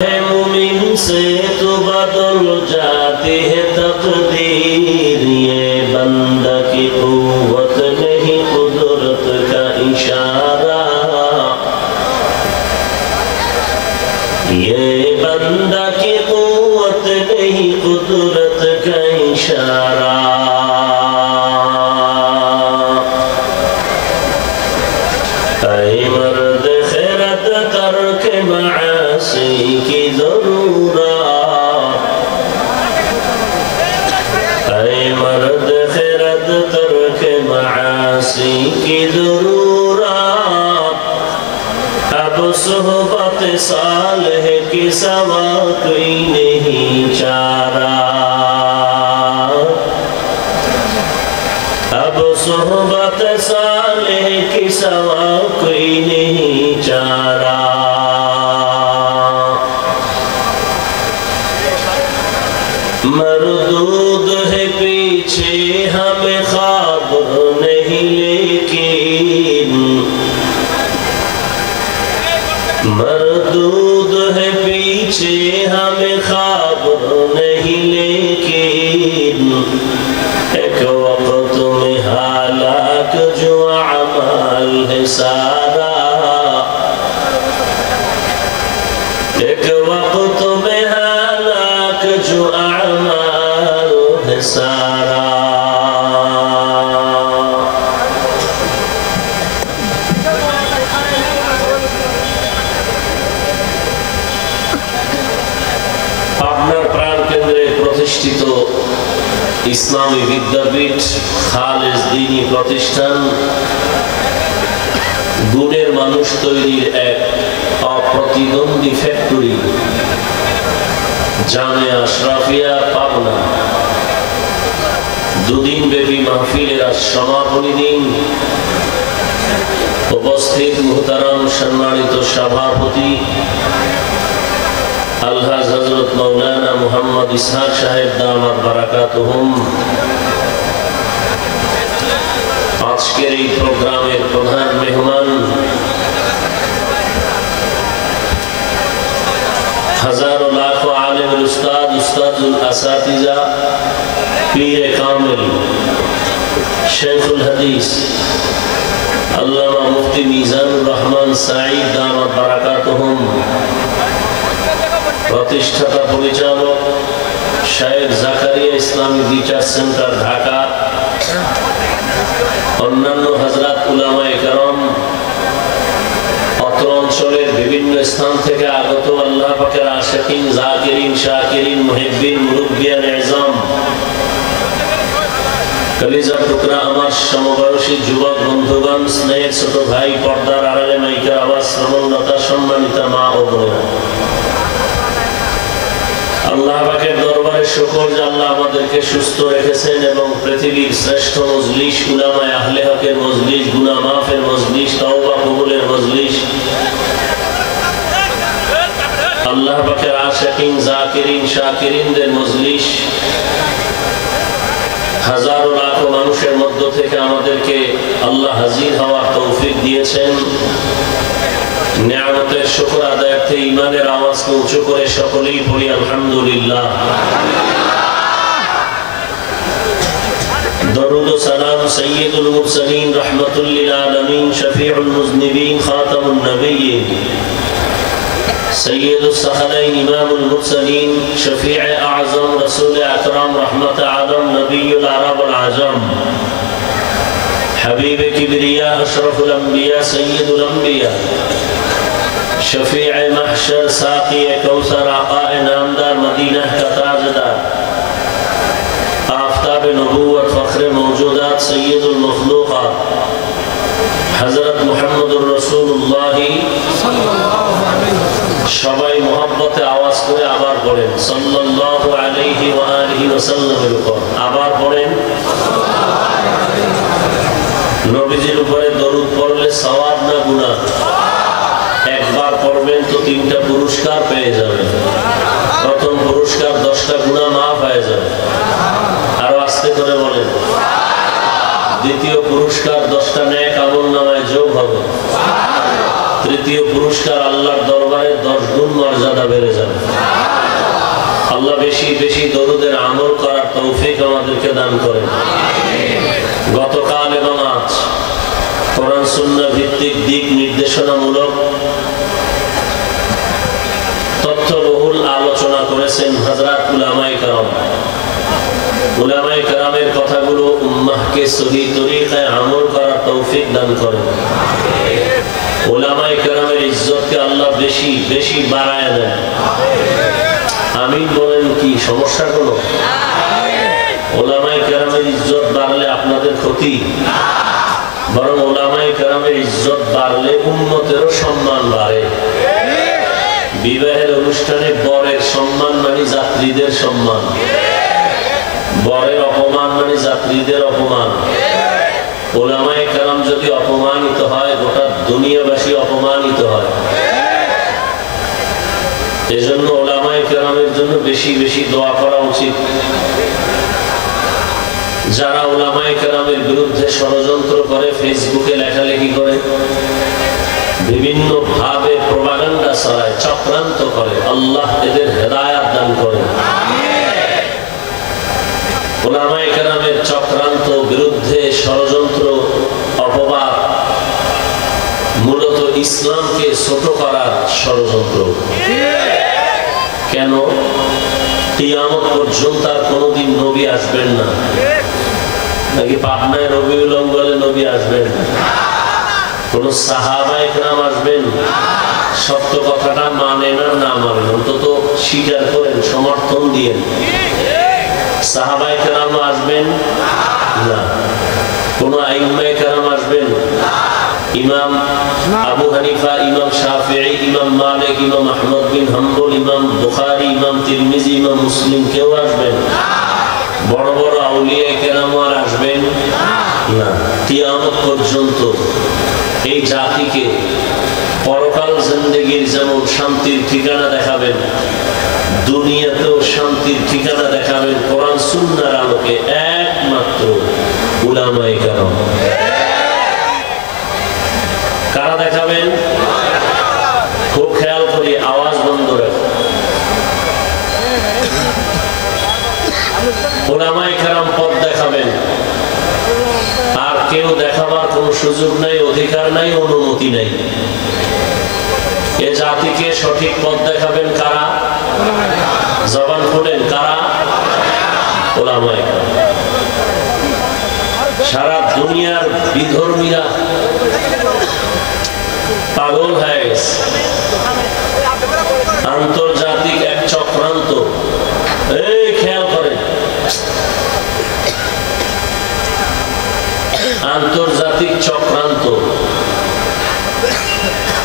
मुमिन से तो बदल जाती है तकदीर, ये बंदा की कुव्वत नहीं कुदरत का इशारा, ये बंदा की कुव्वत नहीं कुदरत का इशारा। मर्द खैरत तर्क मासी की मर्द खैरत तर्क मासी की ज़रूरत, अब सोहबत सालिह की सवा कोई नहीं चारा, अब सोहबत सालिह की सवा कोई नहीं चारा। मरदूद है पीछे हमें ख्वाब नहीं, लेकिन मरदूद है पीछे हमें ख्वाब नहीं, लेकिन एक वक्त में हालात जो अमाल है सारा, एक वक्त में हालात जो अमाल है सारा। আপনার প্রাণ কেন্দ্রে প্রতিষ্ঠিত ইসলামী বিদ্যাপীঠ খালেজ দ্বীনি প্রতিষ্ঠান গুণের মানুষ তৈরির এক অপ্রতিদ্বন্দ্বী ফ্যাক্টরি জামিয়া আশরাফিয়া পাবনা দুদিন ব্যাপী মাহফিলের আজ সমাপনী দিন। উপস্থিত মুহতারাম সম্মানিত সভাপতি আলহাজ হযরত মাওলানা মুহাম্মদ ইসহাক সাহেব দামাত বারাকাতুহুম, আজকের এই প্রোগ্রামের প্রধান মেহমান হাজারো লাখো আলেম উস্তাদ উস্তাদুল আসাতিজা পীরে কামিল শেখুল হাদিস আল্লামা মুফতি মিজানুর রহমান সাঈদ দামাত বারাকাতুহুম, প্রতিষ্ঠাতা পরিচালক শায়েখ জাকারিয়া ইসলামী টিচার সেন্টার ঢাকা, অন্যান্য হযরত উলামায়ে কেরাম, অত্র অঞ্চলের বিভিন্ন স্থান থেকে আগত আল্লাহ পাকের আশিকিন জাকিরিন শাকিরিন মুহিব্বিন মুরব্বিয়ান ইজাম, কলিজার টুকরা আমার সমবয়সী যুবক বন্ধুগণ, স্নেহের ছোট ভাই, পর্দার আড়ালে মাইকের আওয়াজ শ্রবণরতা সম্মানিতা মা ও বোনেরা, আল্লাহ পাকের দরবারে শুকর যে আল্লাহ আমাদেরকে সুস্থ রেখেছেন এবং পৃথিবীর শ্রেষ্ঠ মজলিস উলামায়ে আহলে হকের মজলিস, গুনাহ মাফের মজলিস, তওবা কবুলের মজলিস, আল্লাহ পাকের আশিকিন জাকিরিন শাকিরিনদের মজলিস, হাজারো লাখো মানুষের মধ্য থেকে আমাদেরকে আল্লাহ হাজির হওয়ার তৌফিক দিয়েছেন। নিয়ামতের শুকর আদায়ার্থে ঈমানের আওয়াজকে উঁচু করে সকলেই পড়ি আলহামদুলিল্লাহ। দরুদ ও সালাম সাইয়্যিদুল মুরসালিন রাহমাতুল লিল আলামিন শফিউল মুযনিবিন খাতামুন নবিয়্যিন সৈয়দুস সাহালাইন ইমামুল মুরসালিন শফিউ আযম রাসূল আকরাম রাহমাত আলম নবিয়ুল আরব ওয়াল আজম হাবিব কিবরিয়া আশরাফুল আম্বিয়া সৈয়দুল আম্বিয়া शफीअ महशर साक़ी कौसर आक़ाए नामदार मदीना का ताजदार आफ़ताब नबूवत फ़ख्र मौजूदात सय्यदुल मखलूक़ात हज़रत मुहम्मदुर रसूलुल्लाह সবাই মুহাব্বতে আওয়াজ করে আবার পড়েন সাল্লাল্লাহু আলাইহি ওয়া আলিহি ওয়াসাল্লামের উপর, আবার পড়েন। নবীজির উপরে দরুদ পড়লে সওয়াব না গুনাহ? একবার পড়বেন তো 3টা পুরস্কার পেয়ে যাবেন। প্রথম পুরস্কার 10টা গুনাহ মাফ হয়ে যাবে, আরো আস্তে করে বলেন। দ্বিতীয় পুরস্কার 10টা নেক আমলনামায় যোগ হবে। তৃতীয় পুরস্কার আল্লাহর দরবারে 10 গুণ মর্যাদা মর্যাদা বেড়ে যাবে। আল্লাহ বেশি বেশি দরুদের আমল করার তৌফিক আমাদেরকে দান করেন। গতকাল এবং আজ কোরআন সুন্নাহ ভিত্তিক দিক নির্দেশনামূলক তথ্যবহুল আলোচনা করেছেন হযরত উলামায়ে কেরাম। উলামায়ে কেরামের কথাগুলো উম্মাহকে সহি তরিকায় আমল করার তৌফিক দান করেন। উলামায়ে কেরামের ইজ্জতকে আল্লাহ বেশি বেশি বাড়ায় দেন। আমিন বলেন। কি সমস্যা কোনো? উলামায়ে কেরামের ইজ্জত বাড়লে আপনাদের ক্ষতি, বরং উলামায়ে কেরামের ইজ্জত বাড়লে উম্মতেরও সম্মান বাড়ে। বিবাহের অনুষ্ঠানে বরের সম্মান মানে যাত্রীদের সম্মান, বরের অপমান মানে যাত্রীদের অপমান। উলামায়ে কেরাম যদি অপমানিত হয়, গোটা দুনিয়াবাসী অপমানিত হয়। এজন্য উলামায়ে কেরামের জন্য বেশি বেশি দোয়া করা উচিত। যারা উলামায়ে কেরামের বিরুদ্ধে ষড়যন্ত্র করে, ফেসবুকে লেখালেখি করে, বিভিন্ন ভাবে প্রপাগান্ডা ছড়ায়, চক্রান্ত করে, আল্লাহ এদের হেদায়েত দান করেন। উলামায়ে কেরামের চক্রান্ত, বিরুদ্ধে ষড়যন্ত্র, অপবাদ মূলত ইসলামকে ছোট করার ষড়যন্ত্র। কেন? কিয়ামত পর্যন্ত আর কোনদিন নবী আসবেন না। নাকি পাবনায় রবিউল আউয়ালে নবী আসবেন? কোন সাহাবায়ে কেরাম আসবেন? সত্য কথাটা মানে না মানেন, অন্তত স্বীকার করেন, সমর্থন দিয়ে। সাহাবায়ে কেরাম আসবেন না। কোন আইম্মায়ে কেরাম আসবেন? ইমাম আবু হানিফা, ইমাম শাফিঈ, ইমাম মালিক, ইমাম আহমদ বিন হাম্বল, ইমাম বুখারী, ইমাম তিরমিজি, ইমাম মুসলিম কেউ আসবেন? বড় বড় আউলিয়া কেরাম আর আসবেন না। কিয়ামত পর্যন্ত এই জাতিকে পরকাল জিন্দেগির যেমন শান্তির ঠিকানা দেখাবেন, দুনিয়াতেও শান্তির ঠিকানা দেখাবেন কোরআন সুন্নাহর আলোকে একমাত্র উলামায়ে কেরাম। কারা দেখাবেন? খুব খেয়াল করি, আওয়াজ বন্ধ রাখুন। উলামায়ে কেরাম পথ দেখাবেন, আর কেউ দেখাবার কোনো সুযোগ নাই, অধিকার নাই, অনুমতি নাই। এ জাতিকে সঠিক পথ দেখাবেন কারা? জবান খুলেন, কারা? উলামায়ে কেরাম। সারা দুনিয়ার বিধর্মীরা পাগল হয়ে গেছে। আন্তর্জাতিক এক চক্রান্ত, এই খেয়াল করেন, আন্তর্জাতিক চক্রান্ত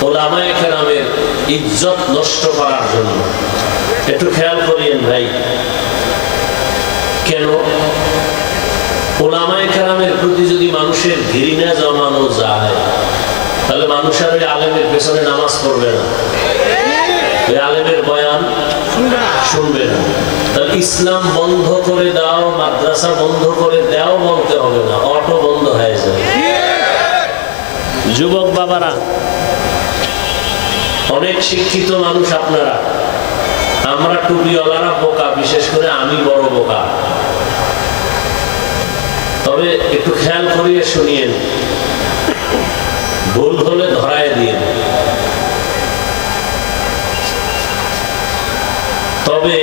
উলামায়ে কেরামের ইজ্জত নষ্ট করার জন্য। একটু খেয়াল করিয়েন ভাই। কেন? উলামায়ে কেরামের প্রতি যদি মানুষের ঘৃণা জমানো যায়, তাহলে মানুষের ওই আলেমের পেছনে নামাজ পড়বে না, ওই আলেমের বয়ান শুনবে না। তাহলে ইসলাম বন্ধ করে দাও, মাদ্রাসা বন্ধ করে দাও বলতে হবে না, অটো বন্ধ হয়ে যায়। যুবক বাবারা, অনেক শিক্ষিত মানুষ আপনারা, আমরা টুপিওয়ালারা বোকা, বিশেষ করে আমি বড় বোকা। তবে একটু খেয়াল করিয়ে শুনিয়েন, ভুল হলে ধরায় দিয়ে। তবে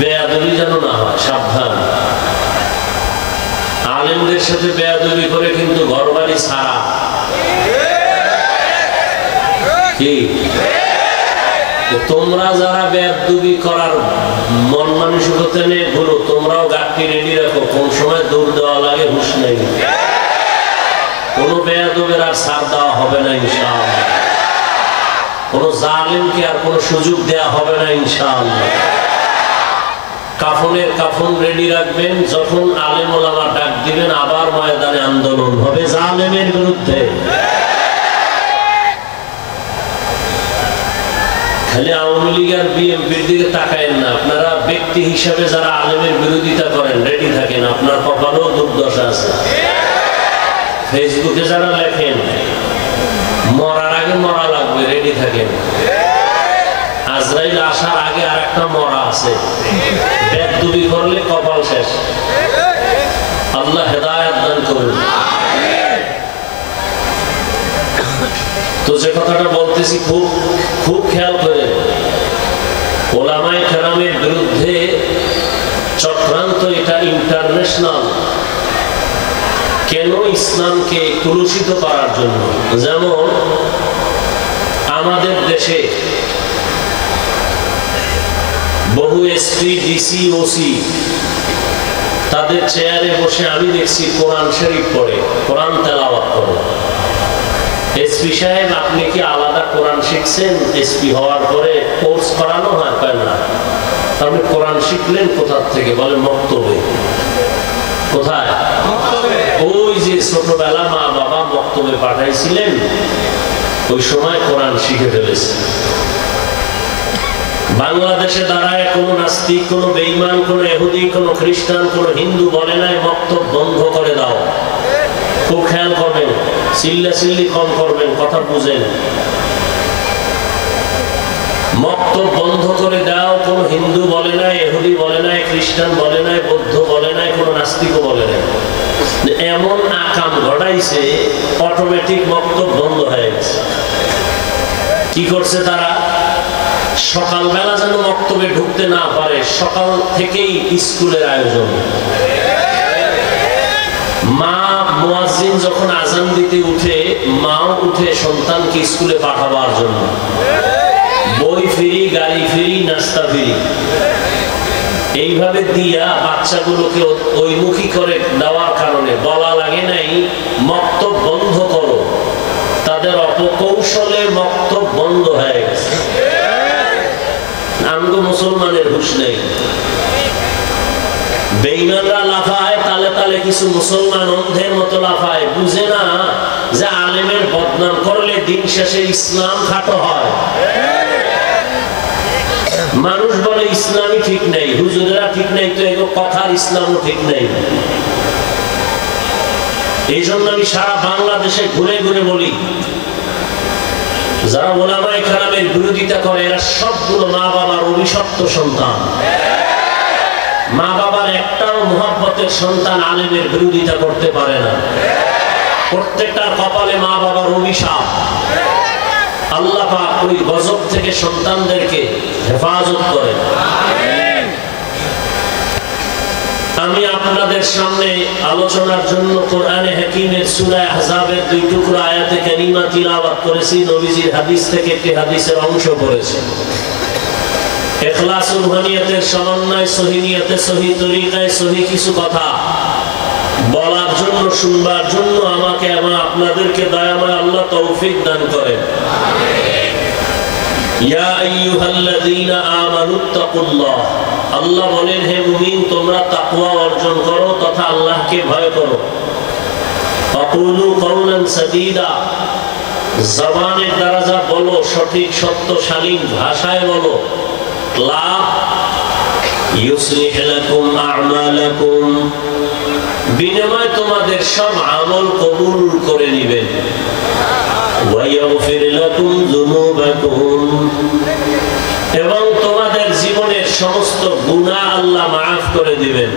বেয়াদবি যেন না হয়, সাবধান। আলেমদের সাথে বেয়াদবি করে কিন্তু ঘরবাড়ি ছাড়া। কি তোমরা যারা বেয়াদবি করার মন মানসিকতা নিয়ে ঘুরো, তোমরাও গাড়ি রেডি রাখো, কোন সময় দৌড় দেওয়া লাগে হুঁশ নেই। কোন বেয়াদবের আর ছাড় দেওয়া হবে না ইনশাআল্লাহ। কোন জালিমকে আর কোন সুযোগ দেওয়া হবে না ইনশাআল্লাহ। কাফনের কাফন রেডি রাখবেন, যখন আলেম ওলামা ডাক দিবেন আবার ময়দানে আন্দোলন হবে জালেমের বিরুদ্ধে। খালি আওয়ামী লীগ আর বিএনপির দিকে তাকায়েন না, আপনারা ব্যক্তি হিসাবে যারা আলেমের বিরোধিতা করেন রেডি থাকেন, আপনার কপালেও দুর্দশা আছে। ফেসবুকে যারা লেখেন মরার আগে মরা লাগবে, রেডি থাকেন। আর আজরাইল আসার আগে আর একটা মরা আছে, বেদবি করলে কপাল শেষ। আল্লাহ হেদায়েত দান করুন। তো যে কথাটা বলতেছি খুব খুব খেয়াল করে, ওলামায়ে কেরামের বিরুদ্ধে চক্রান্ত, এটা ইন্টারন্যাশনাল। কেন? ইসলামকে কলুষিত করার জন্য। যেমন আমাদের দেশে বহু এসপি, ডিসি, ওসি তাদের চেয়ারে বসে আমি দেখছি কোরআন শরীফ পড়ে, কোরআন তেলাওয়াত করে। এসপি সাহেব, আপনি কি আলাদা কোরআন শিখছেন? এসপি হওয়ার পরে কোর্স করানো হয়? পায় না। আপনি কোরআন শিখলেন কোথা থেকে? বলে মক্তবে। কোথায়? ওই যে ছোটবেলা মা বাবা মক্তবে পাঠাইছিলেন, ওই সময় কোরআন শিখে ফেলেছে। বাংলাদেশে দাঁড়ায় কোনো নাস্তিক, কোনো বেঈমান, কোনো ইহুদি, কোনো খ্রিস্টান, কোনো হিন্দু বলে নাই মক্তব বন্ধ করে দাও। খুব খেয়াল করবেন, চিল্লাচিল্লি কম করবেন, কথা বুঝেন। মক্তব বন্ধ করে দাও কোনো হিন্দু বলে নাই, ইহুদি বলে নাই, খ্রিস্টান বলে নাই, বৌদ্ধ বলে নাই, কোনো নাস্তিকও বলে নাই। এমন আকাম ঘটাইছে, অটোমেটিক মক্তব বন্ধ হয়ে গেছে। কি করছে তারা? সকালবেলা যেন মক্তবে ঢুকতে না পারে, সকাল থেকেই স্কুলের আয়োজন। মা মুয়াজ্জিন যখন আজান দিতে উঠে, মাও উঠে সন্তানকে স্কুলে পাঠাবার জন্য। বই ফ্রি, গাড়ি ফ্রি, নাস্তা ফ্রি, এইভাবে দিয়া বাচ্চাগুলোকে ওইমুখী করে দেওয়ার কারণে বলা লাগে নাই মক্তব বন্ধ করো। তাদের অপকৌশলে মক্তব বন্ধ হয়ে গেছে। আমগো মুসলমানের হুঁশ নেই। বেঈমানরা লাফায় তালে তালে, কিছু মুসলমান অন্ধের মতো লাফায়, বুঝে না যে আলেমের বদনাম করলে দিন শেষে ইসলাম খাটো হয়। মানুষ বলে ইসলামই ঠিক নেই, হুজুরেরা ঠিক নেই, তো এগুলো কথার ইসলামও ঠিক নেই। এই জন্য আমি সারা বাংলাদেশে ঘুরে ঘুরে বলি, যারা ওলামায়ে কেরামের বিরোধিতা করে এরা সবগুলো মা বাবার অভিশপ্ত সন্তান। মা বাবার একটাও মুহাব্বতের সন্তান আলেমের বিরোধিতা করতে পারে না। প্রত্যেকটার কপালে মা বাবার অভিশাপ। আল্লাহ পাক ওই গজব থেকে সন্তানদেরকে হেফাজত করেন। আমি আপনাদের সামনে আলোচনার জন্য কোরআনে হাকিমের সূরা আহজাবের 2 টুকরা আয়াতে কারিমা তিলাওয়াত করেছি। নবীজির হাদিস থেকে একটি হাদিসের অংশ পড়েছি। ইখলাস ও রুহানিয়াতের সমন্বয়, সহিহ নিয়তে, সহিহ তরিকায়, সহিহ কিছু কথা বলার জন্য, শুনবার জন্য আমাকে এবং আপনাদেরকে দয়াময় আল্লাহ তৌফিক দান করেন। ইয়া আইয়ুহাল্লাযীনা আমানুত্তাকুল্লাহ, আল্লাহ বলেন হে মুমিন তোমরা তাকওয়া অর্জন করো তথা আল্লাহকে ভয় করো। আকুলু কাওলান সাদীদা, জবানের দ্বারা যা বলো সঠিক সত্য শালীন ভাষায় বলো। লাভ ইউসলিহ লাকুম আ'মালাকুম, বিনিময়ে তোমাদের সব আমল কবুল করে নেবেন। ওয়া ইয়াগফির লাকুম যুনুবাকুম, এবং তোমাদের জীবনের সমস্ত গুনাহ আল্লাহ মাফ করে দিবেন।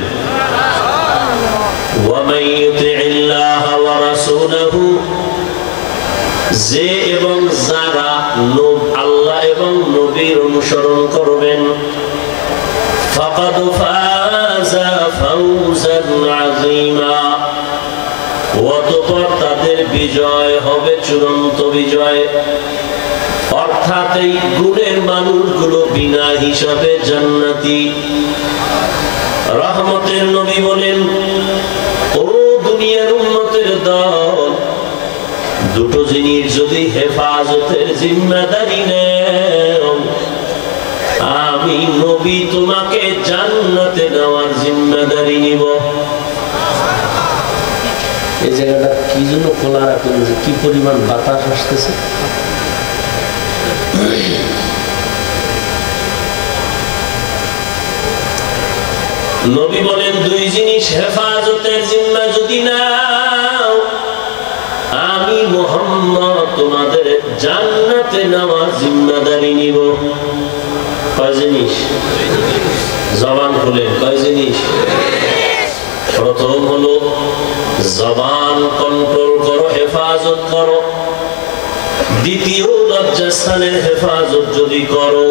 ওয়া মান ইউতি'িল্লাহ ওয়া রাসূলাহু, যে এবং যারা আল্লাহ এবং নবীর অনুসরণ করবেন, ফাকাদ ফাযা ফাওজান আযীমা, অতঃপর তাদের বিজয় হবে চূড়ান্ত বিজয়। অর্থাৎ এই গুণের মানুষগুলো বিনা হিসাবে জান্নাতি। রহমতের নবী বলেন, ও দুনিয়ার উম্মতের দল, দুটো জিনিস যদি হেফাজতের জিম্মাদারি নেও, আমি নবী তোমাকে জান্নাতে নেওয়ার জিম্মাদারি নিব। এই জায়গাটা কি জন্য খোলা রাখলেন? যে কি পরিমাণ বাতাস আসতেছে। নবী বলেন, দুই জিনিস হেফাজতের জিম্মা যদি নাও, আমি মুহাম্মদ তোমাদের জান্নাতে নেওয়ার জিম্মাদারি নিব। জবান খুলেন, কয় জিনিস? প্রথম হলো জবান কন্ট্রোল করো, হেফাজত করো। দ্বিতীয়, লজ্জাস্থানের হেফাজত যদি করো,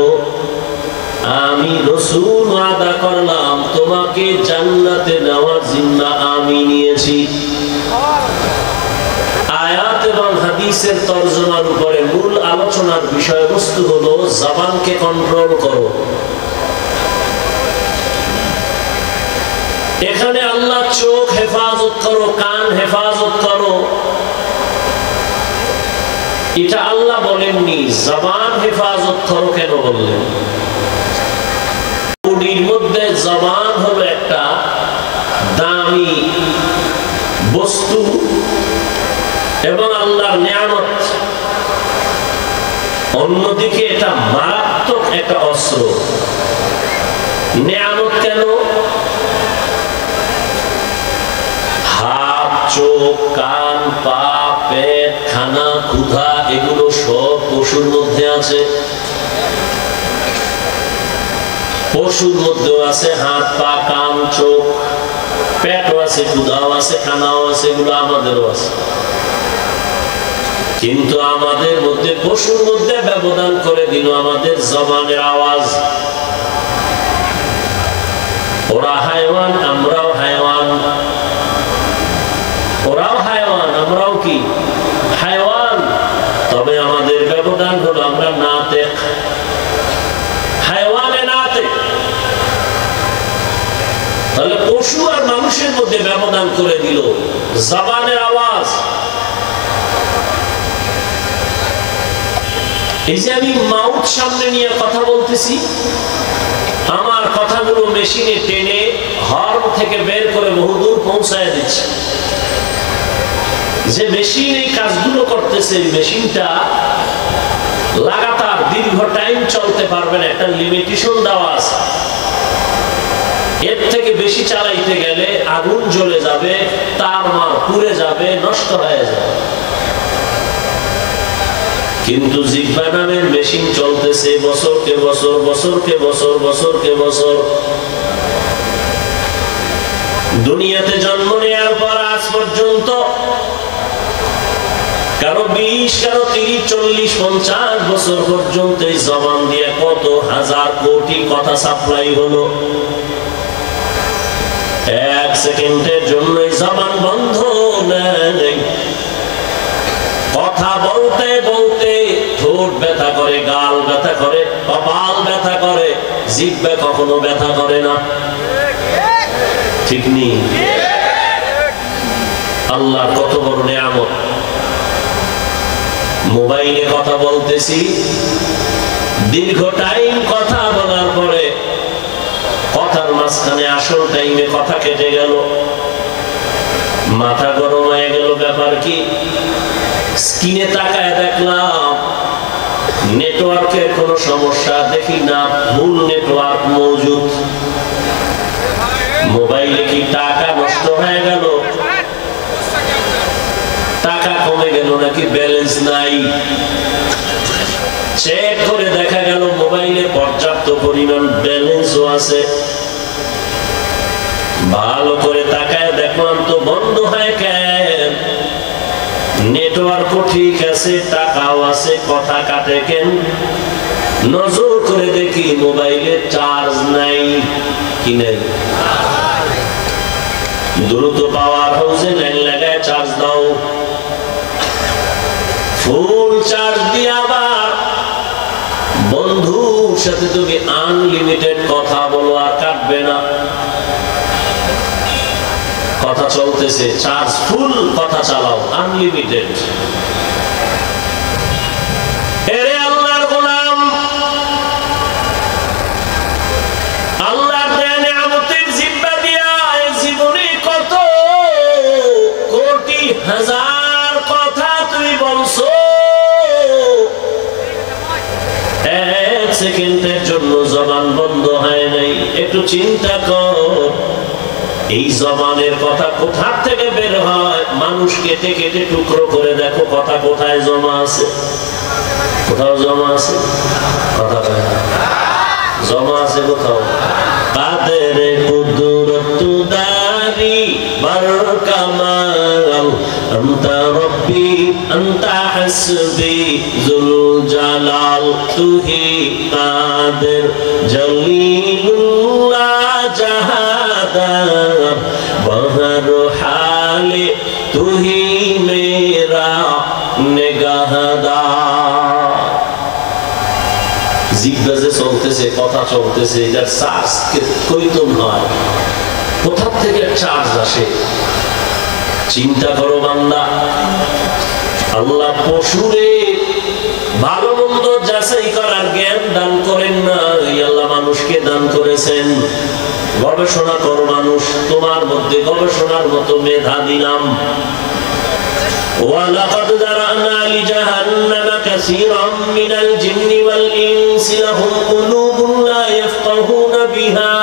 আমি রাসূল ওয়াদা করলাম তোমাকে জান্নাতে নেওয়ার জিম্মা আমি নিয়েছি। আয়াত এবং হাদিসের তরজমার উপরে মূল আলোচনার বিষয়বস্তু হলো জবানকে কন্ট্রোল করো। এখানে আল্লাহ চোখ হেফাজত করো, কান হেফাজত করো, এটা আল্লাহ বলেননি। জবান হেফাজত করো কেন বললেন? বডির মধ্যে জবান হলো একটা দামি বস্তু এবং আল্লাহর নিয়ামত, অন্যদিকে এটা মারাত্মক একটা অস্ত্র। নিয়ামত কেন? হাত, চোখ, কান, পা, পেট, খানা, ক্ষুধা, এগুলো সব পশুর মধ্যে আছে। পশুর মধ্যেও আছে হাত, পা, কান, চোখ, পেটও আছে, ক্ষুধাও আছে, খানাও আছে, এগুলো আমাদেরও আছে। কিন্তু আমাদের মধ্যে, পশুর মধ্যে ব্যবধান করে দিল আমাদের জবানের আওয়াজ। ওরা হায়ওয়ান, আমরাও হায়ওয়ান। ওরাও হায়ওয়ান, আমরাও কি হায়ওয়ান। তবে আমাদের ব্যবধান হলো আমরা নাতেক, হায়ওয়ানে নাতেক। তাহলে পশু আর মানুষের মধ্যে ব্যবধান করে দিল জবানের আওয়াজ। এই যে আমি মাউথ সামনে নিয়ে কথা বলতেছি, আমার কথাগুলো মেশিনে টেনে হর্ন থেকে বের করে বহুদূর পৌঁছায় দিচ্ছে। যে মেশিন এই কাজগুলো করতেছে, মেশিনটা লাগাতার দীর্ঘ টাইম চলতে পারবে না, একটা লিমিটেশন দেওয়া আছে। এর থেকে বেশি চালাইতে গেলে আগুন জ্বলে যাবে, তার মার পুড়ে যাবে, নষ্ট হয়ে যাবে। কিন্তু জিহ্বা নামের মেশিন চলতেছে বছরকে বছর, বছরকে বছর, বছরকে বছর। দুনিয়াতে জন্ম নেওয়ার পর আজ পর্যন্ত কারো 20, কারো 30, 40, 50 বছর পর্যন্ত এই জবান দিয়ে কত হাজার কোটি কথা সাপ্লাই হলো। এক সেকেন্ডের জন্য এই জবান বন্ধ নেই। কথা বলতে বলতে ঠোঁট ব্যথা করে, গাল ব্যথা করে, কপাল ব্যথা করে, জিহ্বা কখনো ব্যথা করে না। ঠিক নেই? আল্লাহর কত বড় নিয়ামত। মোবাইলে কথা বলতেছি, দীর্ঘ টাইম কথা বলার পরে কথার মাঝখানে আসল টাইমে কথা কেটে গেল, মাথা গরম হয়ে গেল। ব্যাপার কি? স্ক্রিনে তাকায় দেখলাম নেটওয়ার্কের কোনো সমস্যা, দেখি না ভুল নেটওয়ার্ক মজুদ। মোবাইলে কি টাকা নষ্ট হয়ে গেল, টাকা কমে গেল নাকি ব্যালেন্স নাই? চেক করে দেখা গেল মোবাইলে পর্যাপ্ত পরিমাণ ব্যালেন্সও আছে। ভালো করে তাকায় দেখলাম তো বন্ধ হয় কেন? নেটওয়ার্কও ঠিক আছে, টাকাও আছে, কথা কাটে কেন? নজর করে দেখি মোবাইলে চার্জ নাই। কি নাই? দ্রুত পাওয়ার হাউসে লাইন লাগায় চার্জ দাও। ফুল চার্জ দিয়ে আবার বন্ধুর সাথে তুমি আনলিমিটেড কথা বলো, আর কাটবে না। কথা চলতেছে, চার্জ ফুল, কথা চালাও আনলিমিটেড। এরে আল্লাহর গোলাম, আল্লাহর দেয়া নিয়ামতের জিহ্বা দিয়া জীবনে কত কোটি হাজার কথা তুমি বলছো, এক সেকেন্ডের জন্য জবান বন্ধ হয় নাই। একটু চিন্তা কর, এই জবানের কথা কোথা থেকে বের হয়? মানুষ কেটে কেটে টুকরো করে দেখো কথা কোথায় জমা আছে। কোথাও জমা আছে? কথা জমা আছে কোথাও? কাদের কুদরত দারি বার কামাল আনতা রব্বি আনতা হাসবি যুল জালাল তুহি কাদের জলিলুল্লাহ জাহাদার বহর হালে তুহি মেরা নিগাহদার। জিহ্বা যে চলতেছে, কথা চলতেছে, এটার চার্জ কইতম নয়, কোথা থেকে চার্জ আসে? চিন্তা করো বান্দা, আল্লাহ পশুরে ভালো মন্দ যাচাই করার জ্ঞান দান করেন না, আল্লাহ মানুষকে দান করেছেন। গবেষণা করো মানুষ, তোমার মধ্যে গবেষণার মতো মেধা দিলাম। وَلَقَدْ ذَرَأْنَا لِجَهَنَّمَ كَثِيرًا مِنَ الْجِنِّ وَالْإِنسِ لَهُمْ قُلُوبٌ لَا يَفْقَهُونَ بِهَا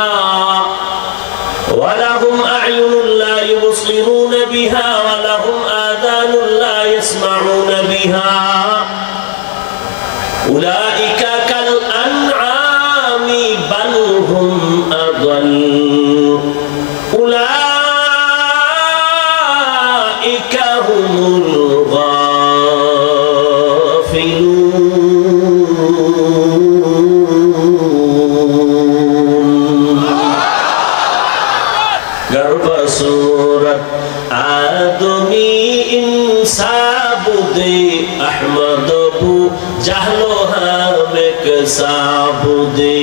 وَلَهُمْ أَعْيُنٌ لَا يُبْصِرُونَ بِهَا وَلَهُمْ آذَانٌ لَا يَسْمَعُونَ بِهَا أُولَئِكَ كَالْأَنْعَامِ بَلْ هُمْ أَضَلُّ أُولَئِكَ هُمُ الْغَافِلُونَ। গর্ব সূরত আদমি ইনসাবুদে আহমদ বু জাহলো হামেক সাবুদে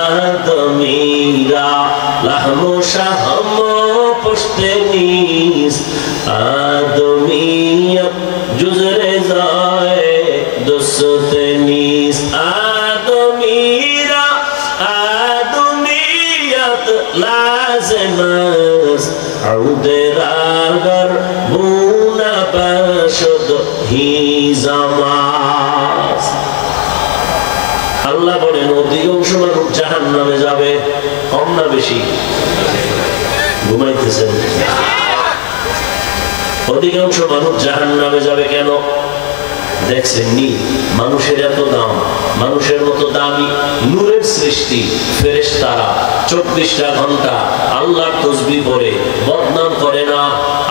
আদমিরা লাহমো শাহম পুশতে নিস আদমিয়ত জুজরে যায় দুসতে নিস আদমিরা আদমিয়ত লাজমাস আউদের আগার বুনা পাশদ হি জামাস। আল্লাহ বলেন অধিকাংশ মানুষ জাহান্নামে যাবে, কম না বেশি? ঘুমাইতেছেন? অধিকাংশ মানুষ জাহান্নামে যাবে কেন? দেখছেন নি মানুষের এত দাম, মানুষের মতো দামি নূরের সৃষ্টি ফেরেশতারা 24টা ঘন্টা আল্লাহর তাসবিহ পড়ে, বদনাম করে না,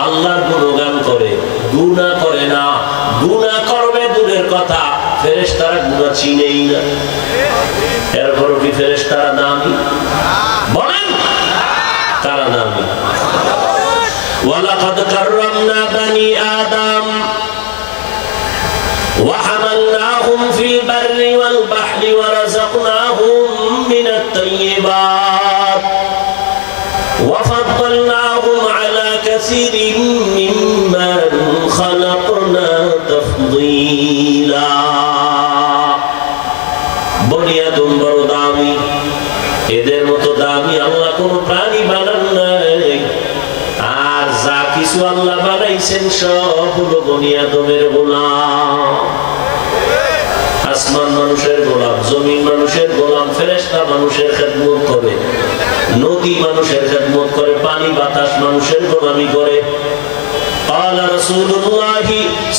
আল্লাহর গুণগান করে, গুনাহ করে না। গুনাহ করবে দূরের কথা, ফেরেশতারা গুনাহ চিনেই না। এরপরও কি ফেরেশতারা দামি? বলেন তারা দামি। ওয়ালাকাদ কাররামনা বানি আদম وحملناهم في البر والبحر ورزقناهم من الطيبات وفضلناهم على كثير ممن خلقنا تفضيلا। বনি আদম বড় দামি, এদের মতো দামি আল্লাহ কোন প্রাণী বানান নাই। আর যা কিছু আল্লাহ বানাইছেন সব হলো বনি আদমের গোলাম। আসমান মানুষের গোলাম, জমিন মানুষের গোলাম, ফেরেশতা মানুষের খেদমত করে, নদী মানুষের খেদমত করে, পানি বাতাস মানুষের গোলামি করে। قال رسول الله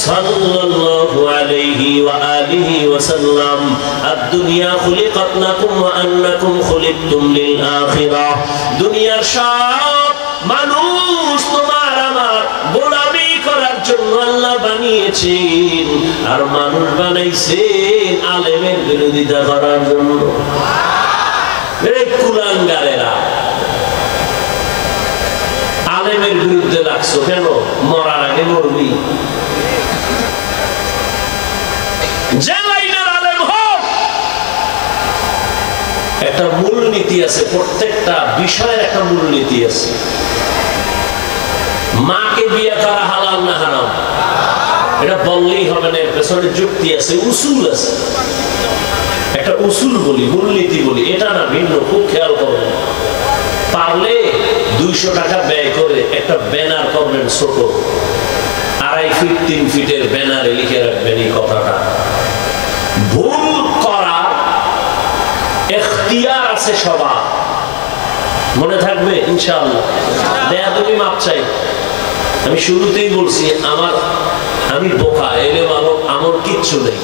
صلى الله عليه وآله وسلم الدنيا خلقت لكم وأنكم خلقتم للآخرة। দুনিয়ার সব মানুষ তোমার আমার গোলামি করার জন্য আল্লাহ বানিয়েছেন, আর মানুষ বানাইছেন আলেমের বিরোধিতা করার জন্য। এই কুলাঙ্গারেরা আলেমের বিরুদ্ধে লাগছো কেন? মরার আগে মরবি। যে লাইনের আলেম হোক, একটা মূলনীতি আছে, প্রত্যেকটা বিষয়ের একটা মূলনীতি আছে। মাকে বিয়ে করা হালাল না হারাম এটা বললেই হবে না, এর পেছনে যুক্তি আছে, উসুল আছে। একটা উসুল বলি, মূলনীতি বলি, এটা না ভিন্ন। খুব খেয়াল করবেন, পারলে 200 টাকা ব্যয় করে একটা ব্যানার করবেন, ছোট 2.5 ফিট 3 ফিটের ব্যানারে লিখে রাখবেন এই কথাটা। ভুল করা এখতিয়ার আছে সবার, মনে থাকবে ইনশাআল্লাহ। দেয়া তুমি মাপ চাই। আমি শুরুতেই বলছি আমি বোকা, এলে ভালো, আমার কিচ্ছু নেই।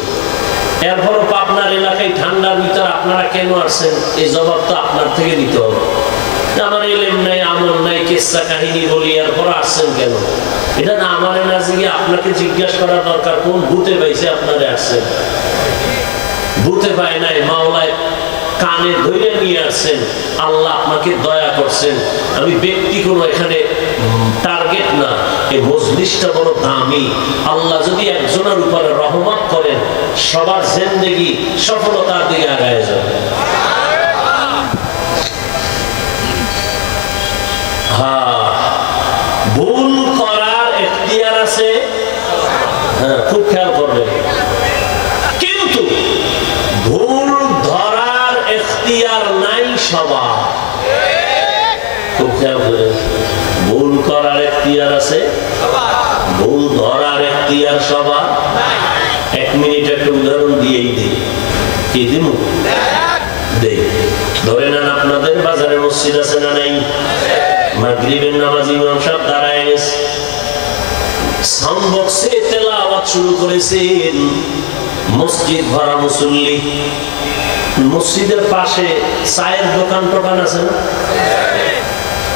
এরপরও পাবনার এলাকায় ঠান্ডার ভিতর আপনারা কেন আসছেন, এই জবাব তো আপনার থেকে দিতে হবে। আমার এলেম নাই, আমল নাই, কিসসা কাহিনী বলি, এরপর আসছেন কেন? এটা না আমারে না জিজ্ঞেস, আপনাকে জিজ্ঞাসা করা দরকার কোন ভূতে পাইছে আপনারে আসছেন। ভূতে পায় নাই, মাওলায় কানে ধরে নিয়ে আসছেন, আল্লাহ আপনাকে দয়া করছেন। আমি ব্যক্তি কোনো এখানে টার্গেট না, এই মজলিসটা বড় দামি। আল্লাহ যদি একজনের উপরে রহমত করেন, সবার জিন্দেগি সফলতার দিকে আগায় যাবে। হ্যাঁ, ভুল করার এখতিয়ার আছে, হ্যাঁ খুব খেয়াল করবেন, কিন্তু ভুল ধরার এখতিয়ার নাই সবার। খুব খেয়াল করেন, ভুল করার এখতিয়ার আছে, ভুল ধরার এখতিয়ার সবার। 1 মিনিট একটা উদাহরণ দিয়েই দিই, কি দিব দেই। ধরে নেন আপনাদের বাজারে মসজিদ আছে না নাই? মাগরিবের নামাজ ইমাম সাহেব দাঁড়ায় গেছে, সাউন্ড বক্সে তেলাওয়াত শুরু করেছেন, মসজিদ ভরা মুসল্লি। মসজিদের পাশে চায়ের দোকান টোকান আছে না?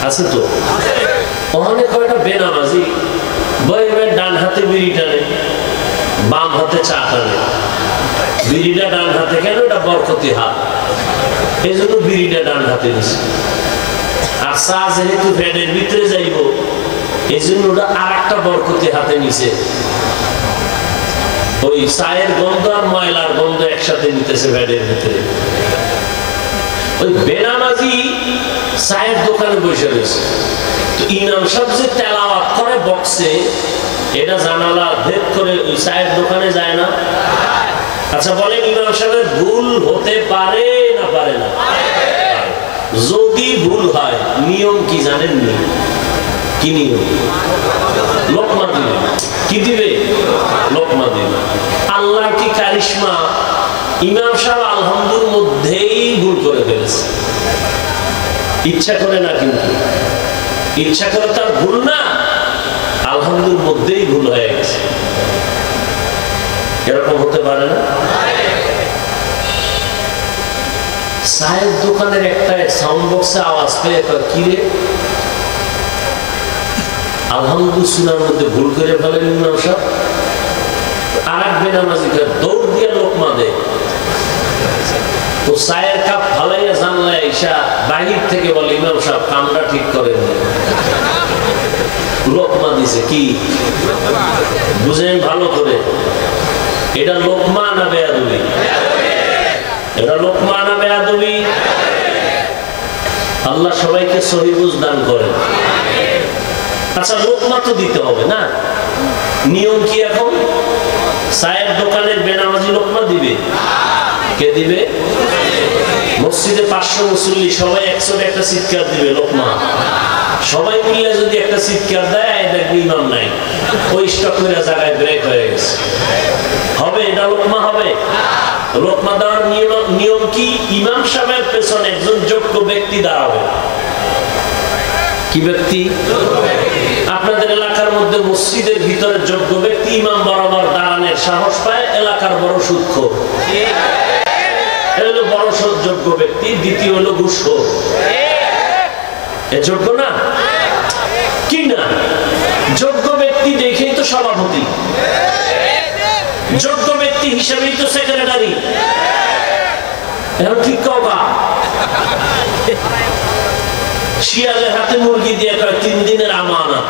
আছে তো। ওখানে কয়টা বেনামাজি বইয়ের ডান হাতে বিড়ি টানে, বাম হাতে চা টানে। বিড়িটা ডান হাতে কেন? এটা বরকতি হাত, এই জন্য বিড়িটা ডান হাতে নিছে। আর চা যেহেতু ফ্যানের ভিতরে যাইব, এই জন্য ওটা আর একটা বরকতি হাতে নিছে। ওই চায়ের গন্ধ আর ময়লার গন্ধ একসাথে নিতেছে ফ্যানের ভিতরে। ওই বেনামাজি চায়ের দোকানে বসে রয়েছে, তো ইমাম সাহেব যে তেলাওয়াত করে বক্সে, এটা জানালা ভেদ করে ওই চায়ের দোকানে যায় না? আচ্ছা বলেন, ইমাম সাহেবের ভুল হতে পারে না পারে না? যদি ভুল হয় নিয়ম কি জানেন? কি নিয়ম? লোকমা দিবে। কি দিবে? লোকমা দিবে। আল্লাহর কি কারিশমা, ইমাম সাহেব আলহামদুর মধ্যেই ভুল করে ফেলেছে, ইচ্ছা করে না, কিন্তু ইচ্ছা করে তার ভুল না, আলহামদুর মধ্যেই ভুল হয়ে গেছে। এরকম হতে পারে না? চায়ের দোকানের একটা সাউন্ড বক্সে আওয়াজ পেয়ে কিরে আলহামদুলিল্লাহ সুনার মধ্যে ভুল করে ফেলেন ইমাম সাহেব। আর এক বেনামাজিকে দৌড় দিয়ে লোকমা দেয়, তো চায়ের কাপ ফালাইয়া জানলা ঈশা বাহির থেকে বলে ইমাম সাহেব কামটা ঠিক করেন। লোকমা দিছে। কি বুঝেন ভালো করে, এটা লোকমা না বেয়াদবি? এটা লোকমা না বেয়াদবি? আল্লাহ সবাইকে সহি বুঝ দান করেন। আচ্ছা, লোকমা তো দিতে হবে না? নিয়ম কি এখন? চায়ের দোকানের বেনামাজি লোকমা দিবে? কে দিবে? মসজিদে 500 মুসল্লি সবাই একসাথে একটা চিৎকার দিবে লোকমা। সবাই মিলে যদি একটা চিৎকার দেয়, দেখবি ইমাম নাই, ওই স্টক করে জায়গায় ব্রেক হয়ে গেছে। হবে এটা লোকমা? হবে? লোকমা দেওয়ার নিয়ম কি? ইমাম সাহেবের পেছনে একজন যোগ্য ব্যক্তি দাঁড়াবে। কি ব্যক্তি? আপনাদের এলাকার মধ্যে মসজিদের ভিতরে যোগ্য ব্যক্তি ইমাম বরাবর দাঁড়ানোর সাহস পায়, এলাকার বড় সুদখোর। হলো বড় যোগ্য ব্যক্তি। দ্বিতীয় হলো ঘুষখোর। এ যোগ্য না? কি না? যোগ্য ব্যক্তি দেখেই তো সভাপতি, যোগ্য ব্যক্তি হিসেবেই তো সেক্রেটারি। এখন ঠিক কবা? শিয়ালের হাতে মুরগি দিয়ে কয় 3 দিনের আমানত।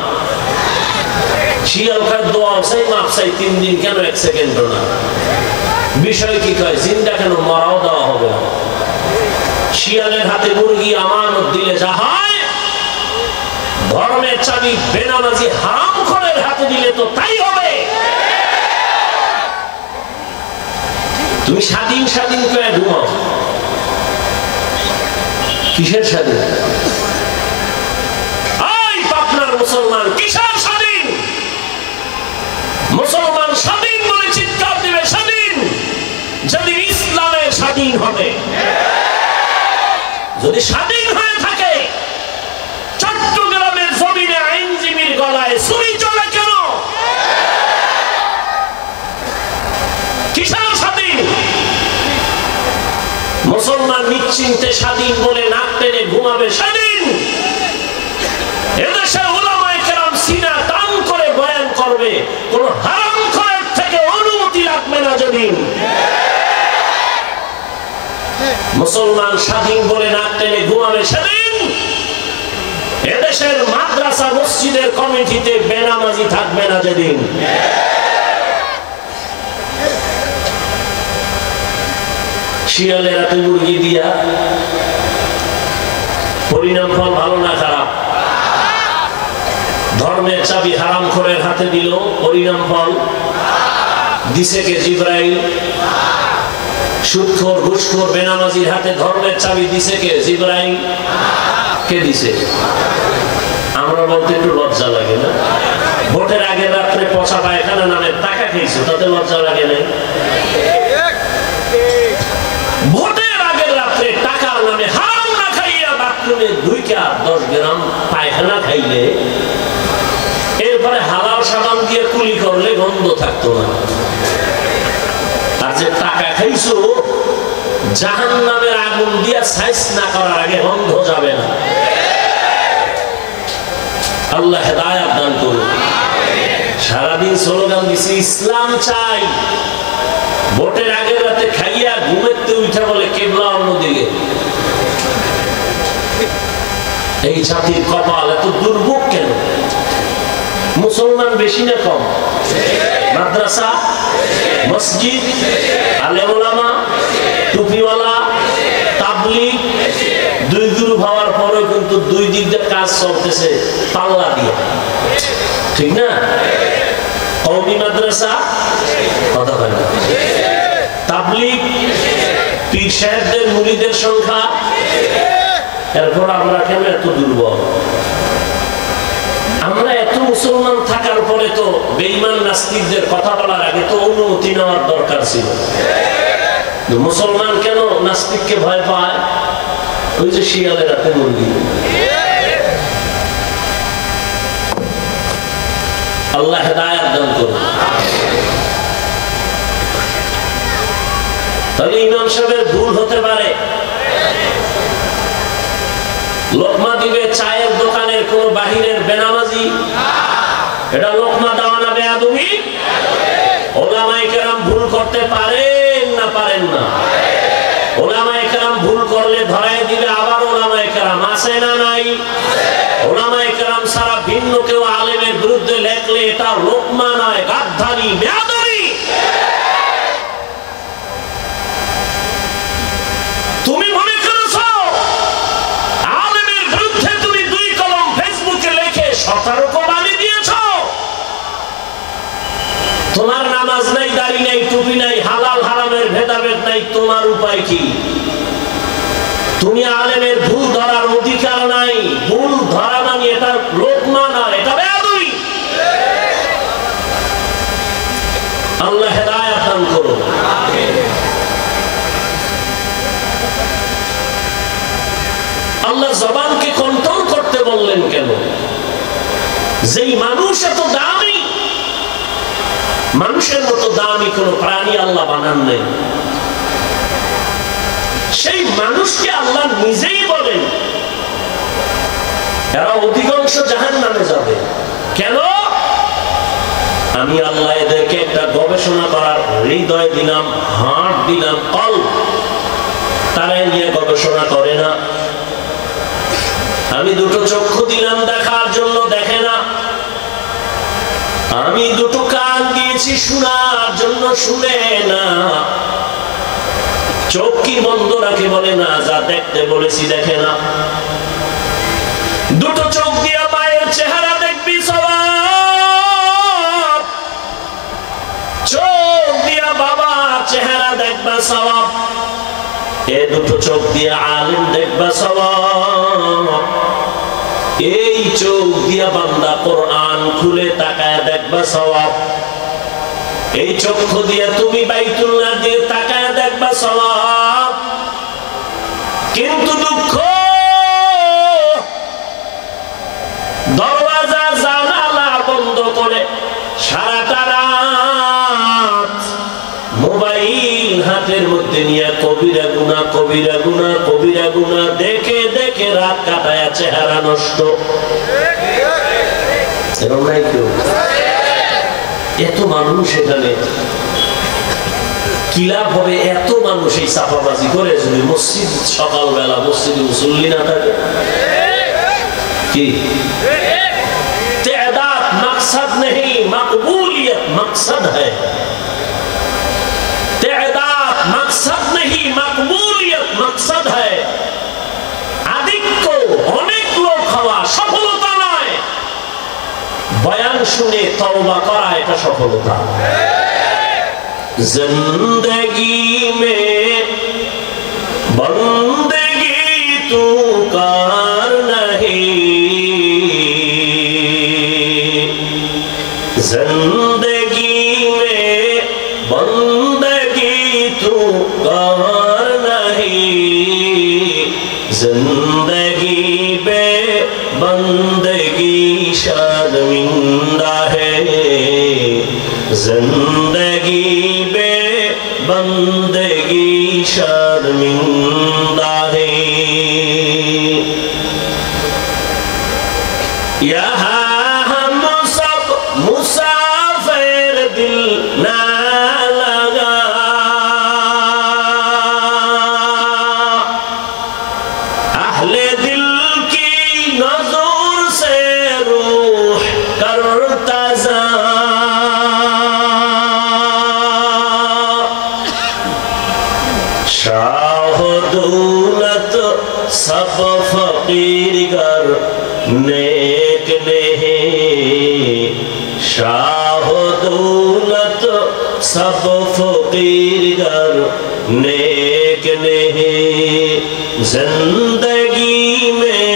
শিয়াল কয় দোয়া চাই, মাপ চাই, 3 দিন কেন 1 সেকেন্ড না? বিষয় কি কয়? জিন্দা কেন, মরাও দেওয়া হবে না। শিয়ালের হাতে মুরগি আমানত দিলে যা হয়, ধর্মের চাবি বেনামাজি হারামখোরের হাতে দিলে তো তাই হবে। তুমি স্বাধীন স্বাধীন করে ঘুমাও, কিসের স্বাধীন? পাবনার মুসলমান কিসের স্বাধীন? মুসলমান স্বাধীন বলে চিৎকার দিবে স্বাধীন যদি ইসলামের স্বাধীন হবে। যদি স্বাধীন হয়ে থাকে, চট্টগ্রামের জমিনে আইনজীবীর গলায় ছুরি চলে কেন? কিসের স্বাধীন? মুসলমান নিশ্চিন্তে স্বাধীন বলে নাক টেনে ঘুমাবে সেদিন এদেশে উলামায়ে কেরাম সিনা টান করে বয়ান করবে, কোন হারামখোরের থেকে অনুমতি রাখবে না যেদিন মুসলমান স্বাধীন বলে নাক টেনে ঘুমাবে সেদিন এদেশের মাদ্রাসা মসজিদের কমিটিতে বেনামাজি থাকবে না যেদিন। শিয়ালে রাতে মুরগি দিয়া পরিণাম ফল ভালো না খারাপ? ধর্মের চাবি হারামখোরের হাতে দিল, পরিণাম ফল দিছে কে? জিবরাইল। সুদখোর ঘুষখোর বেনামাজির হাতে ধর্মের চাবি দিছে কে? জিবরাইল। কে দিছে? আমরা বলতে একটু লজ্জা লাগে না? ভোটের আগের রাত্রে পচা পায়খানা নামে টাকা খেয়েছো, তাতে লজ্জা লাগে না? ভোটের আগের রাত্রে টাকা নামে হারাম না খাইয়া বাথরুমে 2-10 গ্রাম পায়খানা খাইলে এরপরে হালাল সাবান দিয়ে কুলি করলে গন্ধ থাকতো না। আর যে টাকা খাইছো জাহান্নামের আগুন দিয়া সাইজ না করার আগে গন্ধ যাবে না। আল্লাহ হেদায়েত দান করুন। সারাদিন স্লোগান দিছি ইসলাম চাই, ভোটের আগের রাতে খাইয়া ঘুমেতে উঠে বলে কিবলা অন্যদিকে। এই জাতির কপাল এত দুর্ভোগ কেন? মুসলমান বেশি না কম? মাদ্রাসা, মসজিদ, আলেম ওলামা, টুপিওয়ালা, তাবলীগ, দুই গ্রুপ হওয়ার পরে কিন্তু দুই দিক দিয়ে কাজ চলতেছে পাল্লা দিয়ে, ঠিক না? কওমি মাদ্রাসা, কথা হয় না, তাবলীগ, পীর সাহেবদের মুরিদের সংখ্যা, এরপর আমরা কেন এত দুর্বল? আমরা এত মুসলমান থাকার পরে তো বেঈমান নাস্তিকদের কথা বলার আগে তো অনুমতি নেওয়ার দরকার ছিল। মুসলমান কেন নাস্তিককে ভয় পায়? ওই যে শিয়ালের রাতে মুরগি। আল্লাহ হেদায়েত দান করুন। তাহলে ইমাম সাহেবের ভুল হতে পারে, লোকমা দিবে চায়ের দোকানের কোন বাহিরের বেনামাজি, এটা লোকমা দেওয়া না বেয়াদবি? ওলামায়ে কেরাম ভুল করতে পারেন না পারেন না? ওলামায়ে কেরাম ভুল করলে ধরায় দিবে আবার ওলামায়ে কেরাম আছে না নাই? ওলামায়ে কেরাম সারা ভিন্ন কেউ আলেমের বিরুদ্ধে লেখলে এটা লোকমা নয়, গাদ্দারি, বেয়াদবি। তুমি মনে করছো আলেমের বিরুদ্ধে তুমি 2 কলম ফেসবুকে লিখে 17 বানিয়ে দিয়েছো? তোমার নামাজ নাই, দাড়ি নাই, টুপি নাই, হালাল হারামের ভেদাভেদ নাই, তোমার উপায় কি? তুমি আলেমের ভুল ধরার অধিকার নাই। ভুল ধরা মানে এটা লোকমা না, এটা বেয়াদবি। আল্লাহ হেদায়েত দান করুন। আল্লাহ জবানকে কন্ট্রোল করতে বললেন কেন? যেই মানুষ এত দামি, মানুষের মতো দামি কোন প্রাণী আল্লাহ বানান নাই। সেই মানুষকে আল্লাহ নিজেই বলেন এরা অধিকাংশ জাহান্নামে যাবে। কেন? আমি আল্লাহ এদেরকে একটা গবেষণা করার হৃদয় দিলাম, হার্ট দিলাম, কল্প, তারা নিয়ে গবেষণা করে না। আমি 2 চক্ষু দিলাম দেখার জন্য, দেখে না। আমি 2 কান দিয়েছি শোনার জন্য, শুনে না। চোখ কি বন্ধ রাখে? বলে না। যা দেখতে বলেছি দেখে না। 2 চোখ দিয়ে মায়ের চেহারা দেখবি সওয়াব, চোখ দিয়া বাবার চেহারা দেখবা সওয়াব, এ 2 চোখ দিয়ে আলেম দেখবা সওয়াব। এই চোখ দিয়া বান্দা কোরআন খুলে তাকায় দেখবা সওয়াব। এই চক্ষু দিয়ে তুমি বাইতুল্লাহ দিয়ে তাকায় দেখবা সওয়াব। কিন্তু দুঃখ, দরওয়াজা জানালা বন্ধ করে সারাটা রাত মোবাইল হাতের মধ্যে নিয়ে কবিরা গুনাহ গুনাহ, কবিরা গুনাহ দেখে দেখে রাত কাটায় চেহারা নষ্ট। এরকম নাই কেউ? এত মানুষ এখানে কি লাভ হবে? এত মানুষ এই চাপাবাজি করে যদি মসজিদ সকালবেলা মসজিদে মুসল্লি না থাকে? কি তাদাদ মকসদ नहीं, मकबूलियत मकसद है। तादाद मकसद नहीं, मकबूलियत मकसद है। আধিক্য, অনেক লোক হওয়া সফলতা নয়, বয়ান শুনে তওবা করা এটা সফলতা। जिंदगी में बंदगी तू कर नहीं, जिंदगी में बंदगी तू कर नहीं, जिंदगी बे बंदगी शर्मिंदा है, जिंदगी बंदगी शर्मिंदा है। यहाँ हम सब मुसाफिर दिल ना लगा, अहले दिल की नजर से रूह करता जा, शाह दौलत सब फकीर कर नेक नहीं, शाह दौलत सब फकीर कर नेक नहीं, जिंदगी में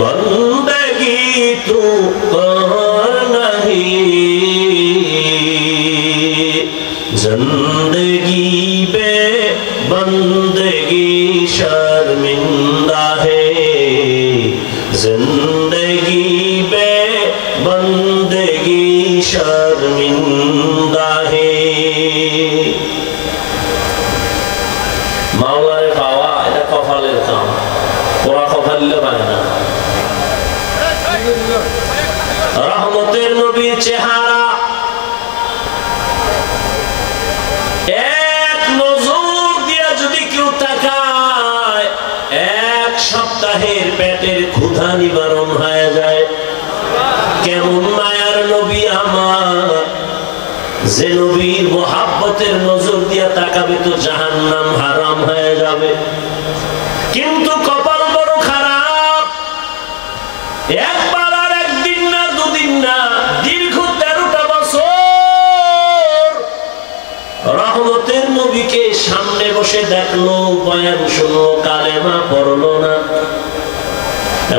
बंदगी तू कर नहीं, जिंदगी बंदगी शर्मिंदा है, जिंदगी बे बंदगी शर्मिंदा है। মাওলারে পাওয়া এটা কপালের কাম, ওরা কপালে পায় না। রহমতের নবীর চেহারা সপ্তাহের পেটের ক্ষুধা নিবারণ হয়ে যায়। কেমন মায়ার নবী আমার, যে নবীর মোহাব্বতের নজর দিয়া তাকাবে তো জাহান্নাম হারাম হয়ে যাবে। কিন্তু কপাল বড় খারাপ, একবার আর একদিন না, দুদিন না, দীর্ঘ 13টা বছর রহমতের নবীকে সামনে বসে দেখলো, বয়ান শুনলো, কালেমা পড়লো না।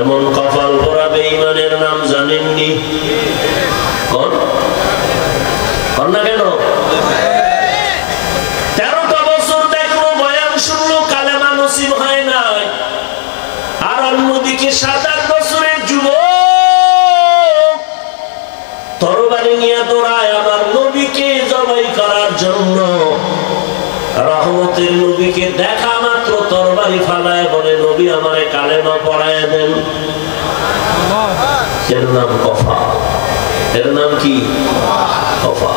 এমন কপাল ভরা বেঈমানের নাম জানেননি? কোন না কেন? 13টা বছর দেখলো, বয়ান শুনলো, কালেমা নসিব হয় নাই। আর অন্যদিকে 7-8 বছরের যুবক তরবারি নিয়ে দৌড়ায় আমার নবীকে জবাই করার জন্য। রহমতের নবীকে দেখা মাত্র তরবারি ফালায় বলে, নবী আমারে কালেমা পড়ায় দেন। এর নাম কফা। এর নাম কি? কফা।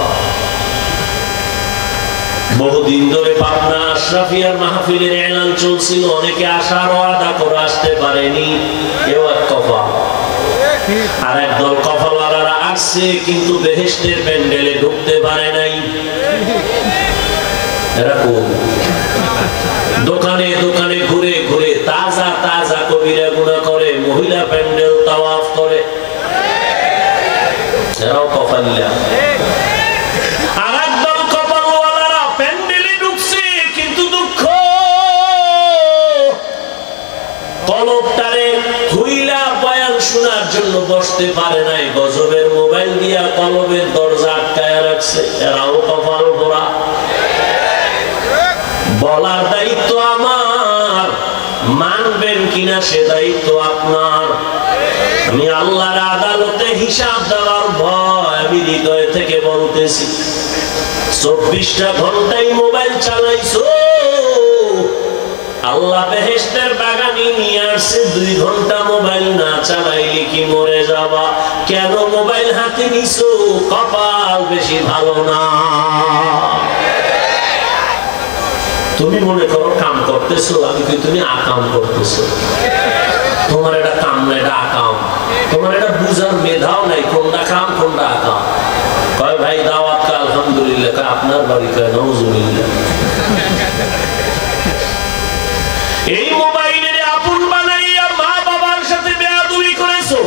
বহুদিন ধরে পাবনা আশরাফিয়ার মাহফিলের এলান চলছিল, অনেকে আসার ওয়াদা করে আসতে পারেনি, এও এক কফা। আর একদল কফাওয়ালারা আসছে কিন্তু বেহেশতের প্যান্ডেলে ঢুকতে পারে নাই। এরকম দোকানে দোকানে ঘুরে ঘুরে তাজা তাজা কবিরা গুনাহ করে, মহিলা প্যান্ডেল তাওয়াফ করে, এরাও কফালিয়া। আর একদল কপালওয়ালারা প্যান্ডেলে ঢুকছে কিন্তু দুঃখ, কলবটারে খুইলা বয়ান শোনার জন্য বসতে পারে নাই, গজবের মোবাইল দিয়া কলবের দরজা আটকায় রাখছে। এরাও কপাল পোড়া। বলার দায়িত্ব আমার, মানবেন কিনা সে দায়িত্ব আপনার। আমি আল্লাহর আদালতে হিসাব দেওয়ার ভয় আমি হৃদয় থেকে বলতেছি। 24টা ঘন্টাই মোবাইল চালাইছো, আল্লাহ বেহেশতের বাগানে নিয়ে আসছে 2 ঘন্টা মোবাইল না চালাইলে কি মরে যাবা? কেন মোবাইল হাতে নিছো? কপাল বেশি ভালো না। তুমি মনে করো কাম করতেছো, আমি কি তুমি আকাম করতেছো? তোমার এটা কাম না, এটা আকাম। তোমার এটা বুঝার মেধাও নাই কোনটা কাম কোনটা আকাম। কয় ভাই দাওয়াত কা আলহামদুলিল্লাহ, কয় আপনার বাড়ি, কয় নাউজুবিল্লাহ। এই মোবাইলের আপন বানাইয়া মা বাবার সাথে বেয়াদবি করেছো।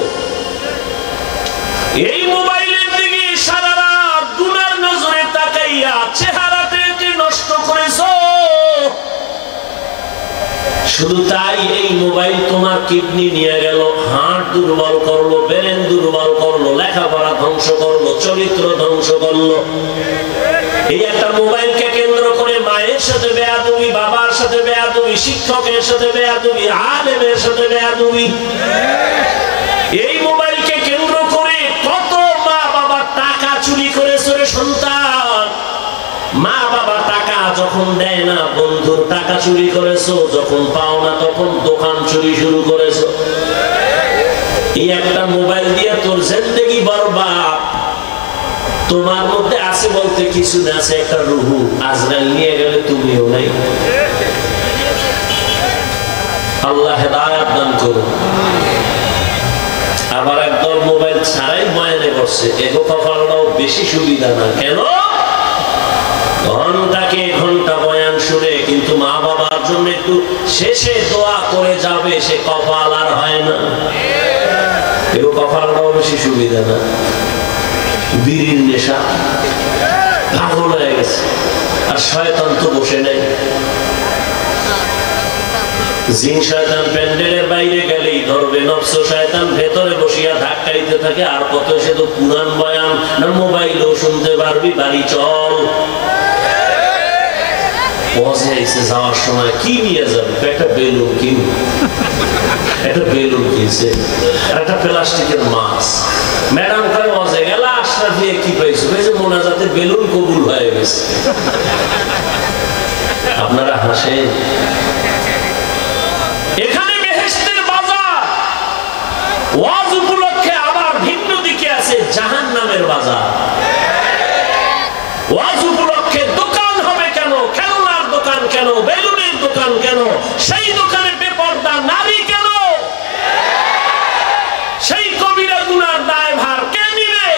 এই মোবাইলের দিকে সারা রাত গুনার নজরে তাকাইয়া চেহারাটাকে নষ্ট করেছো। শুধু তাই, এই মোবাইল তোমার কিডনি নিয়ে গেল, হার্ট দুর্বল করলো, ব্রেন দুর্বল করলো, লেখাপড়া ধ্বংস করলো, চরিত্র ধ্বংস করলো। এই একটা মোবাইলকে কেন্দ্র করে মায়ের সাথে বেয়াদবি, বাবার সাথে বেয়াদবি, শিক্ষকের সাথে বেয়াদবি, আলেমের সাথে বেয়াদবি। এই মোবাইলকে কেন্দ্র করে কত মা বাবা টাকা চুরি করেছে রে সন্তান। মা বাবা টাকা যখন দেয় না, বন্ধুর টাকা চুরি করেছো, যখন পাও না তখন দোকান চুরি শুরু করেছো। এই একটা মোবাইল দিয়ে তোর জিন্দেগি বরবাদ। তোমার মধ্যে আছে বলতে কিছু না, আছে একটা রুহু। আজরাইল নিয়ে গেলে তুমিও নাই। আল্লাহ হেদায়েত দান করুন। আবার একদল মোবাইল ছাড়াই বয়ানে বসছে, এগো কপালটাও বেশি সুবিধা না। কেন? ঘন্টাকে ঘন্টা বয়ান শুনে কিন্তু মা বাবার জন্য একটু শেষে দোয়া করে যাবে, সে কপাল আর হয় না। এগো কপালটাও বেশি সুবিধা না। বিড়ির নেশা, পাগল হয়ে গেছে। আর শয়তান তো বসে নাই। জিন শয়তান প্যান্ডেলের বাইরে গেলেই ধরবে, নফস শয়তান ভেতরে বসিয়া ধাক্কাইতে থাকে। আর কত সে তো পুরান বয়ান না, মোবাইলও শুনতে পারবি, বাড়ি চল। যাওয়ার সময় কি নিয়ে যাবে? একটা বেলুন কিন, একটা বেলুন কিনছে, একটা প্লাস্টিকের মাছ। ম্যাডাম কয় ওয়াজে গেল, আশরাফ দিয়ে কি পাইছো? মোনাজাতে বেলুন কবুল হয়ে গেছে। আপনারা হাসেন। এখানে বেহেশতের বাজার, ওয়াজ উপলক্ষে আবার ভিন্ন দিকে আছে জাহান্নামের বাজার। ওয়াজ উপলক্ষে দোকান হবে কেন? খেলনার দোকান কেন? বেলুনের দোকান কেন? সেই দোকানে বেপরদা নারী কেন? সেই কবিরা গুনার দায় ভার কে নিবে?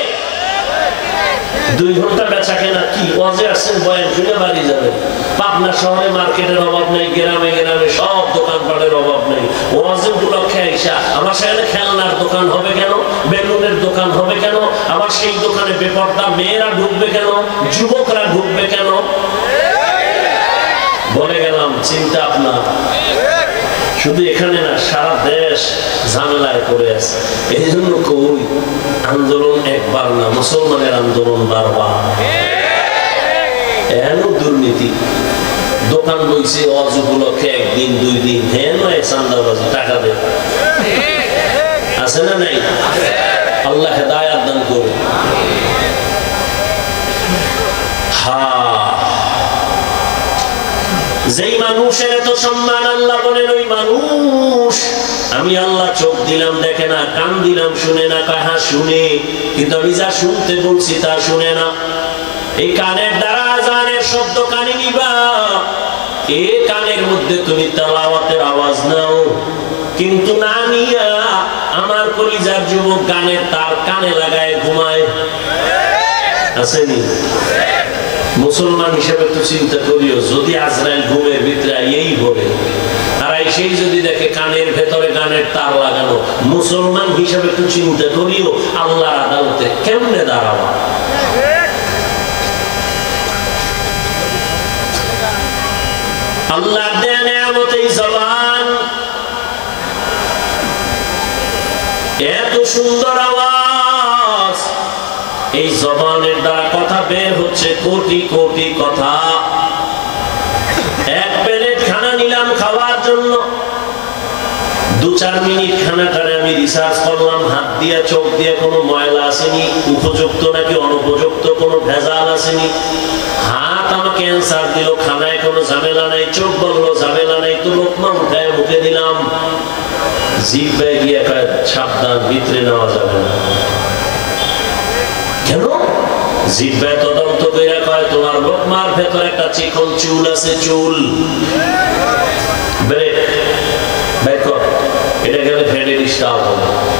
2 ঘন্টা বেচা কেনা কি? ওয়াজে আসছেন, বয়ান শুনে বাড়ি যাবেন। পাবনা শহরে মার্কেটের অভাব নেই, গ্রামে গ্রামে সব দোকানপাটের অভাব নেই। ওয়াজ উপলক্ষে আইসা আমার সেখানে খেলনার দোকান হবে কেন? বেলুনের দোকান হবে কেন? আমার সেই দোকানে বেপরদা মেয়েরা ঢুকবে কেন? যুবকরা ঢুকবে কেন? বলে গেলাম, চিন্তা আপনার। শুধু এখানে না, সারা দেশ ঝামেলায় পড়ে আছে। এই জন্য কই আন্দোলন একবার না, মুসলমানের আন্দোলন বারবার। এমন দুর্নীতি, দোকান বইছে ওয়াজ উপলক্ষে 1 দিন 2 দিন, হ্যাঁ নয় চান্দাবাজি, টাকা দেয়। আছে না নাই? আল্লাহ হেদায়েত দান করুন। যেই মানুষের এত সম্মান, আল্লাহ বলেন ওই মানুষ আমি আল্লাহ চোখ দিলাম দেখে না, কান দিলাম শুনে না। কাহা শুনে, কিন্তু আমি যা শুনতে বলছি তা শুনে না। এই কানের দ্বারা আযানের শব্দ কানে নিবা, এই কানের মধ্যে তুমি তেলাওয়াতের আওয়াজ নাও, কিন্তু না নিয়া আমার কলিজার যুবক গানের তার কানে লাগায় ঘুমায়। আসেনি? মুসলমান হিসেবে তো চিন্তা করিও, যদি আজরাইল ঘুমের ভিতরে এই বলে আর সেই যদি দেখে কানের ভেতরে গানের তার লাগানো, মুসলমান হিসেবে তো চিন্তা করিও আল্লাহর আদালতে কেমনে দাঁড়াবা। আল্লাহ দেয়া নেয়ামত এই জবান, এত সুন্দর আওয়াজ। এই জবানের দ্বারা কথা বের হচ্ছে কোটি কোটি কথা। 1 প্লেট খানা নিলাম খাওয়ার জন্য, 2-4 মিনিট খানাটারে আমি রিসার্চ করলাম, হাত দিয়া চোখ দিয়ে কোনো ময়লা আসেনি, উপযুক্ত নাকি অনুপযুক্ত কোনো ভেজাল আসেনি। হাত আমাকে অ্যান্সার দিল খানায় কোনো ঝামেলা নাই, চোখ বললো ঝামেলা নাই, তো লোক জিহ্বায় গিয়ে কয় সাবধান, ভিতরে নেওয়া যাবে না। কেন? জিহ্বায় তদন্ত করে কয় তোমার লোকমার ভেতর একটা চিকন চুল আছে, চুল ব্রেক, এটা গেলে ফেডে ডিস্টার্ব হবে।